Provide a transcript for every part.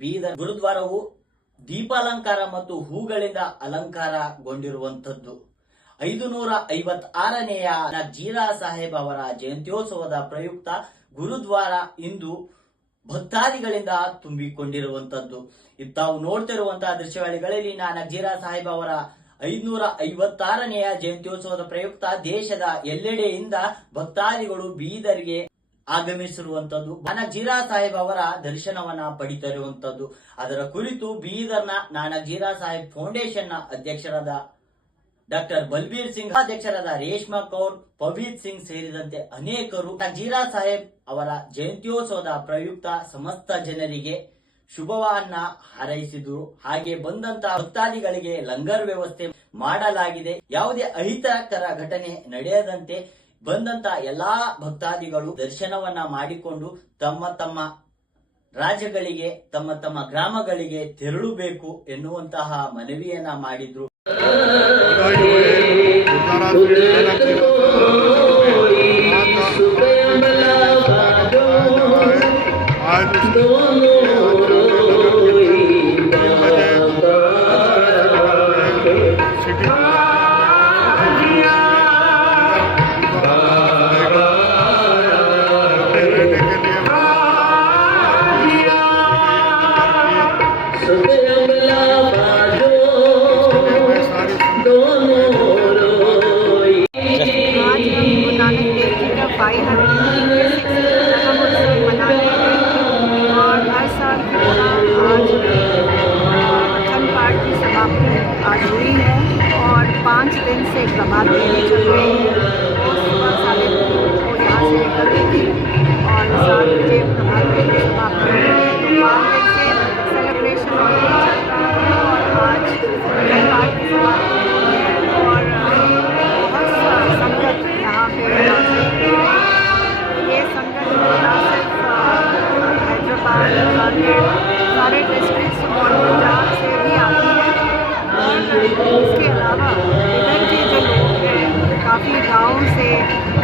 ಬೀದರ್ ಗುರುದ್ವಾರವು ದೀಪಾಲಂಕಾರ ಮತ್ತು ಹೂಗಳಿಂದ ಅಲಂಕಾರಗೊಂಡಿರುವಂತದ್ದು ಐದು ನೂರ ಐವತ್ತಾರನೆಯ ಜೀರಾ ಸಾಹೇಬ್ ಅವರ ಜಯಂತ್ಯೋತ್ಸವದ ಪ್ರಯುಕ್ತ ಗುರುದ್ವಾರ ಇಂದು ಭಕ್ತಾದಿಗಳಿಂದ ತುಂಬಿಕೊಂಡಿರುವಂತದ್ದು ಇದು ತಾವು ನೋಡ್ತಿರುವಂತಹ ದೃಶ್ಯಾವಳಿಗಳಲ್ಲಿ ನಾನಕ್ ಜೀರಾ ಸಾಹೇಬ್ ಅವರ ಐದ್ನೂರ ಐವತ್ತಾರನೆಯ ಜಯಂತ್ಯೋತ್ಸವದ ಪ್ರಯುಕ್ತ ದೇಶದ ಎಲ್ಲೆಡೆಯಿಂದ ಭಕ್ತಾದಿಗಳು ಬೀದರ್ಗೆ ಆಗಮಿಸಿರುವಂತದ್ದು. ನಾನಜೀರಾ ಜೀರಾ ಸಾಹೇಬ್ ಅವರ ದರ್ಶನವನ್ನ ಪಡಿತಿರುವಂತದ್ದು. ಅದರ ಕುರಿತು ಬೀದರ್ನ ನಾನಕ್ ಜೀರಾ ಸಾಹೇಬ್ ಫೌಂಡೇಶನ್ನ ಅಧ್ಯಕ್ಷರಾದ ಡಾಕ್ಟರ್ ಬಲ್ಬೀರ್ ಸಿಂಗ್ ಅಧ್ಯಕ್ಷರಾದ ರೇಷ್ಮಾ ಕೌರ್, ಪವೀತ್ ಸಿಂಗ್ ಸೇರಿದಂತೆ ಅನೇಕರು ಡಾಕ್ಟರ್ ಜೀರಾ ಸಾಹೇಬ್ ಅವರ ಜಯಂತ್ಯೋತ್ಸವದ ಪ್ರಯುಕ್ತ ಸಮಸ್ತ ಜನರಿಗೆ ಶುಭವನ್ನ ಹಾರೈಸಿದ್ರು. ಹಾಗೆ ಬಂದಂತ ಭಕ್ತಾದಿಗಳಿಗೆ ಲಂಗರ್ ವ್ಯವಸ್ಥೆ ಮಾಡಲಾಗಿದೆ. ಯಾವುದೇ ಅಹಿತಕರ ಘಟನೆ ನಡೆಯದಂತೆ ಬಂದಂತ ಎಲ್ಲಾ ಭಕ್ತಾದಿಗಳು ದರ್ಶನವನ್ನ ಮಾಡಿಕೊಂಡು ತಮ್ಮ ತಮ್ಮ ರಾಜ್ಯಗಳಿಗೆ, ತಮ್ಮ ತಮ್ಮ ಗ್ರಾಮಗಳಿಗೆ ತೆರಳಬೇಕು ಎನ್ನುವಂತಹ ಮನವಿಯನ್ನ ಮಾಡಿದ್ರು. फाइव हंड्रेड हम मना रहे हैं और हर साल की आज अखंड पाठ की समाप्ति आज हुई है और पाँच दिन से कमाल चल रही है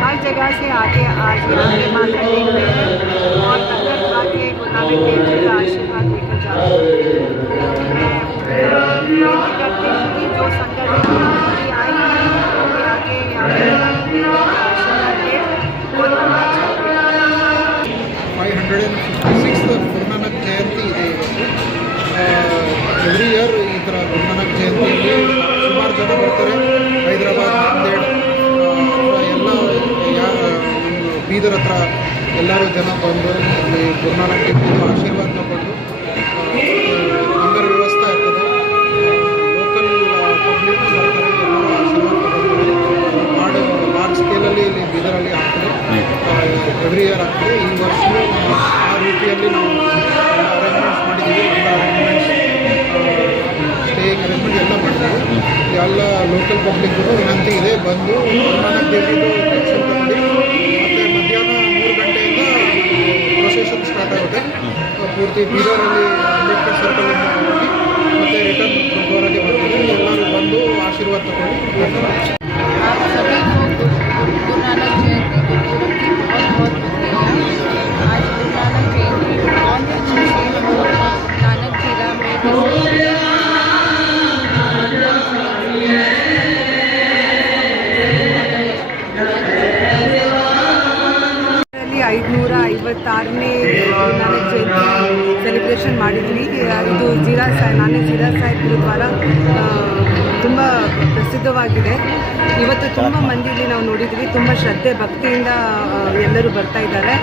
हर जगह से आके आज यहाँ पे माता टेक रहे हैं और लंगर खा के गुरु नानक देव जी का आशीर्वाद लेकर जा रहे हैं मैं विनती करती हूँ कि जो संगत अभी आई है वो भी आके यहाँ पे गुरु नानक देव जी का आशीर्वाद ले और अच्छा करें। Five hundred and fifty six Guru Nanak Jayanti ಇದೆ ಇವತ್ತು ಎವ್ರಿ ಇಯರ್ ಈ ಥರ ಗುರುನಾನಕ್ ಜಯಂತಿಯಲ್ಲಿ ಸುಮಾರು ಜನ ಬರ್ತಾರೆ ಹತ್ರ ಎಲ್ಲರೂ ಜನ ಬಂದು ಅಲ್ಲಿ ಗುರುನಾನಕ್ ದೇವ್ರ ಆಶೀರ್ವಾದ ತಗೊಂಡು ವ್ಯವಸ್ಥೆ ಇರ್ತದೆ ಲೋಕಲ್ ಪಬ್ಲಿಕ್ ಬರ್ತಾರೆ ಎಲ್ಲರೂ ಆಶೀರ್ವಾದ ತಗೊಂಡು ಮಾಡಿ ಲಾರ್ಜ್ ಸ್ಕೇಲಲ್ಲಿ ಇಲ್ಲಿ ಬೀದರಲ್ಲಿ ಆಗ್ತದೆ ಎವ್ರಿ ಇಯರ್ ಆಗ್ತದೆ ಈ ವರ್ಷ ಆ ರೀತಿಯಲ್ಲಿ ನಾವು ಅರೇಂಜ್ಮೆಂಟ್ಸ್ ಮಾಡಿದ್ದೀವಿ. ಎಲ್ಲ ಅರೇಂಜ್ಮೆಂಟ್ಸ್ ಸ್ಟೇಯಿಂಗ್ ಅರೇಂಜ್ಮೆಂಟ್ ಎಲ್ಲ ಮಾಡಿದ್ದೀವಿ. ಎಲ್ಲ ಲೋಕಲ್ ಪಬ್ಲಿಕ್ಗೂ ವಿನಂತಿ ಇದೆ. ಬಂದು ಗುರುನಾನಕ್ ದೇವಿದು ಮತ್ತೆ ಬೀದರಲ್ಲಿ ಅಂಬೇಡ್ಕರ್ ಸರ್ಕಲ್ ಹೋಗಿ ಮತ್ತೆ ರಿಟರ್ನ್ ಗೋರಕ್ಕೆ ಬರ್ತೀವಿ ಎಲ್ಲರೂ ಬಂದು ಆಶೀರ್ವಾದ ತಗೊಳ್ಳಿ ಐದುನೂರ ಐವತ್ತಾರನೇ ನಾಲ್ಕು ಜಯಂತಿ ಸೆಲೆಬ್ರೇಷನ್ ಮಾಡಿದ್ವಿ. ಇದು ಜೀರಾ ಸಾಹೇಬ್ ನಾನೇ ಜೀರಾ ಸಾಹೇಬ್ ಗುರುದ್ವಾರ ತುಂಬ ಪ್ರಸಿದ್ಧವಾಗಿದೆ. ಇವತ್ತು ತುಂಬ ಮಂದಿಲಿ ನಾವು ನೋಡಿದ್ವಿ. ತುಂಬ ಶ್ರದ್ಧೆ ಭಕ್ತಿಯಿಂದ ಎಲ್ಲರೂ ಬರ್ತಾ ಇದ್ದಾರೆ.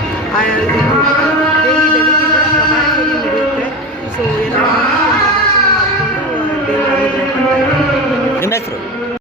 ನಡೆಯುತ್ತೆ. ಸೊ ಏನಾದರೂ. ನಿಮ್ಮ ಹೆಸರು?